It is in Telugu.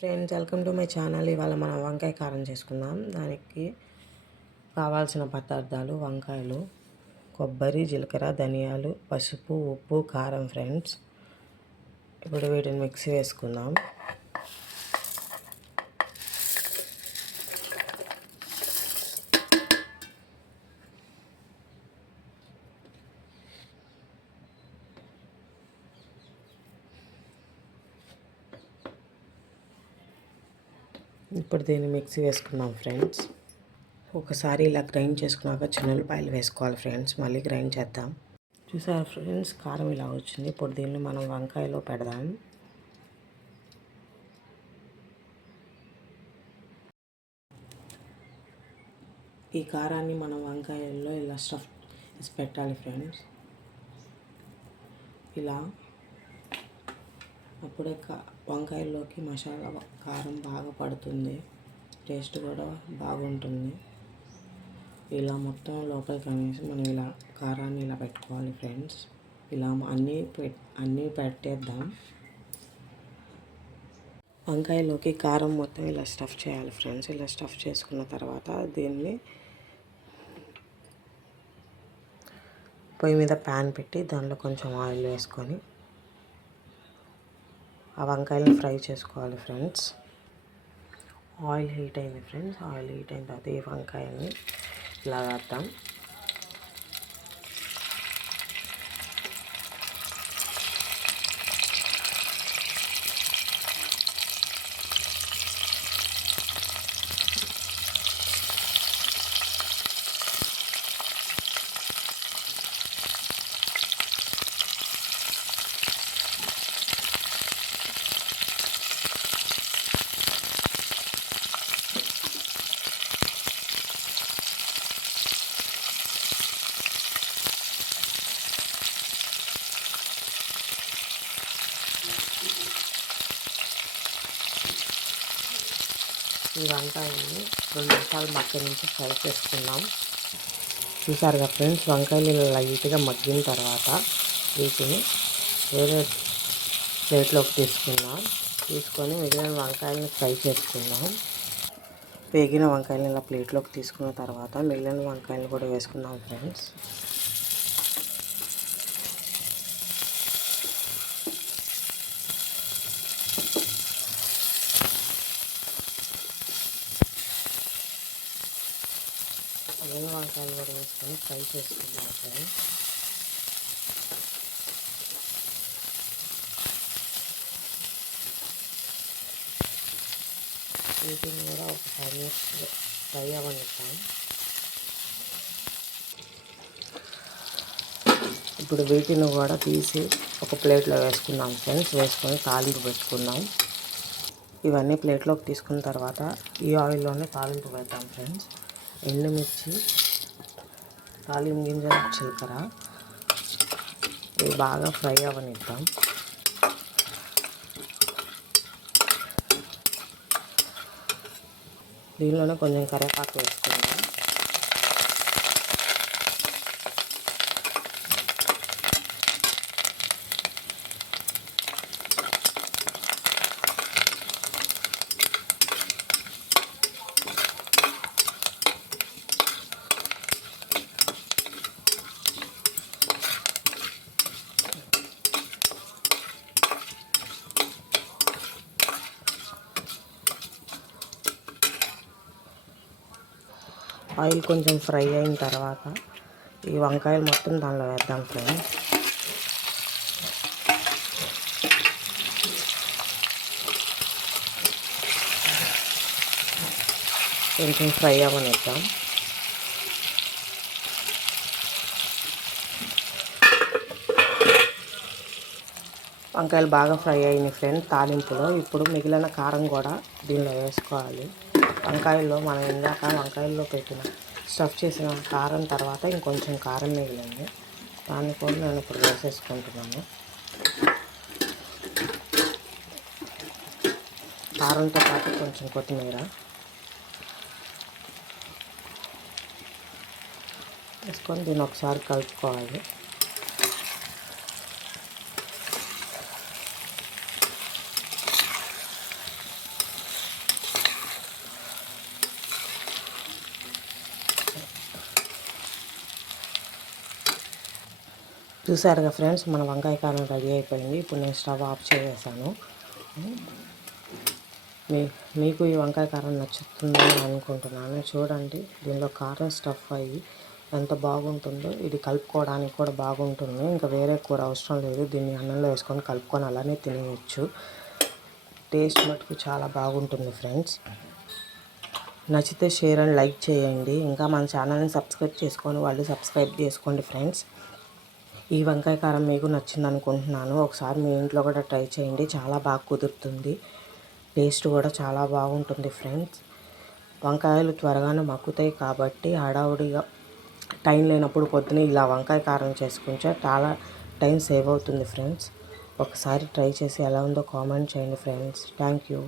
Friends, welcome to my channel. ఇవాళ మనం వంకాయ కారం చేసుకుందాం. దానికి కావాల్సిన పదార్థాలు: వంకాయలు, కొబ్బరి, జీలకర్ర, ధనియాలు, పసుపు, ఉప్పు, కారం. ఫ్రెండ్స్, ఇప్పుడు వీటిని మిక్సీ వేసుకుందాం. ఇప్పుడు దీన్ని మిక్సీ వేసుకున్నాం. ఫ్రెండ్స్, ఒకసారి ఇలా గ్రైండ్ చేసుకున్నాక చిన్నులపాయలు వేసుకోవాలి. ఫ్రెండ్స్, మళ్ళీ గ్రైండ్ చేద్దాం. చూసారా ఫ్రెండ్స్, కారం ఇలా వచ్చింది. ఇప్పుడు దీన్ని మనం వంకాయలో పెడదాం. ఈ కారాన్ని మనం వంకాయల్లో ఇలా స్టఫ్ చేసి పెట్టాలి. ఫ్రెండ్స్, ఇలా అప్పుడే వంకాయల్లోకి మసాలా కారం బాగా పడుతుంది, టేస్ట్ కూడా బాగుంటుంది. ఇలా మొత్తం లోపలికి అనేసి మనం ఇలా కారాన్ని ఇలా పెట్టుకోవాలి. ఫ్రెండ్స్, ఇలా అన్నీ పెట్టేద్దాం. వంకాయలోకి కారం మొత్తం ఇలా స్టఫ్ చేయాలి. ఫ్రెండ్స్, ఇలా స్టఫ్ చేసుకున్న తర్వాత దీన్ని పొయ్యి మీద ప్యాన్ పెట్టి దానిలో కొంచెం ఆయిల్ వేసుకొని ఆ వంకాయలను ఫ్రై చేసుకోవాలి. ఫ్రెండ్స్, ఆయిల్ హీట్ అయింది. ఫ్రెండ్స్, ఆయిల్ హీట్ అయిన తర్వాత ఈ వంకాయని ఇలా వేద్దాం. ఈ వంకాయని 2 నిమిషాలు మగ్గనించి ఫ్రై చేసుకుందాం. చూసారుగా ఫ్రెండ్స్, వంకాయలు ఇలా లైట్గా మగ్గిన తర్వాత వీటిని వేరే ప్లేట్లోకి తీసుకొని మిగిలిన వంకాయలని ఫ్రై చేసుకుందాం. వేగిన వంకాయలు ఇలా ప్లేట్లోకి తీసుకున్న తర్వాత మిగిలిన వంకాయలు కూడా వేసుకుందాం. ఫ్రెండ్స్, మిగిలిన వంకాయలు కూడా వేసుకొని ఫ్రై చేసుకుందాం. ఫ్రెండ్స్, వీటిని కూడా ఒక 5 minutes ఫ్రై అవ్వనిద్దాం. ఇప్పుడు వీటిని కూడా తీసి ఒక ప్లేట్లో వేసుకుందాం. ఫ్రెండ్స్, వేసుకొని తాలింపు పెట్టుకుందాం. ఇవన్నీ ప్లేట్లోకి తీసుకున్న తర్వాత ఈ ఆయిల్లోనే తాలింపు వేద్దాం. ఫ్రెండ్స్, ఎండుమిర్చి, తాలింపు గింజలు, జీలకర్ర ఇవి బాగా ఫ్రై అవ్వనిద్దాం. దీనిలోనే కొంచెం కరివేపాకు వేసుకుందాం. ఆయిల్ కొంచెం ఫ్రై అయిన తర్వాత ఈ వంకాయలు మొత్తం దానిలో వేద్దాం. ఫ్రెండ్స్, కొంచెం ఫ్రై అవ్వనిద్దాం. వంకాయలు బాగా ఫ్రై అయినాయి. ఫ్రెండ్స్, తాలింపులో ఇప్పుడు మిగిలిన కారం కూడా దీనిలో వేసుకోవాలి. వంకాయల్లో మనం ఇందాక వంకాయల్లో పెట్టిన స్టఫ్ చేసిన కారం తర్వాత ఇంకొంచెం కారం మిగిలింది, దాన్ని కూడా నేను ఇప్పుడు వేసేసుకుంటున్నాను. కారంతో పాటు కొంచెం కొత్తిమీర వేసుకొని దీన్ని ఒకసారి కలుపుకోవాలి. చూసారుగా ఫ్రెండ్స్, మన వంకాయ కారం రెడీ అయిపోయింది. ఇప్పుడు నేను స్టవ్ ఆఫ్ చేసేసాను. మీకు ఈ వంకాయ కారం నచ్చుతుందని అనుకుంటున్నాను. చూడండి, దీనిలో కారం స్టఫ్ అయ్యి ఎంత బాగుంటుందో. ఇది కలుపుకోవడానికి కూడా బాగుంటుంది. ఇంకా వేరే కూర అవసరం లేదు. దీన్ని అన్నంలో వేసుకొని కలుపుకొని అలానే తినేయచ్చు. టేస్ట్ మటుకు చాలా బాగుంటుంది ఫ్రెండ్స్. నచ్చితే షేర్ అండ్ లైక్ చేయండి. ఇంకా మన ఛానల్ని సబ్స్క్రైబ్ చేసుకొని వాళ్ళు సబ్స్క్రైబ్ చేసుకోండి ఫ్రెండ్స్. ఈ వంకాయ కారం మీకు నచ్చింది అనుకుంటున్నాను. ఒకసారి మీ ఇంట్లో కూడా ట్రై చేయండి. చాలా బాగా కుదురుతుంది. టేస్ట్ కూడా చాలా బాగుంటుంది ఫ్రెండ్స్. వంకాయలు త్వరగానే మగ్గుతాయి కాబట్టి హడావుడిగా టైం లేనప్పుడు పొద్దున ఇలా వంకాయ కారం చేసుకుంటే చాలా టైం సేవ్ అవుతుంది ఫ్రెండ్స్. ఒకసారి ట్రై చేసి ఎలా ఉందో కామెంట్ చేయండి ఫ్రెండ్స్. Thank you.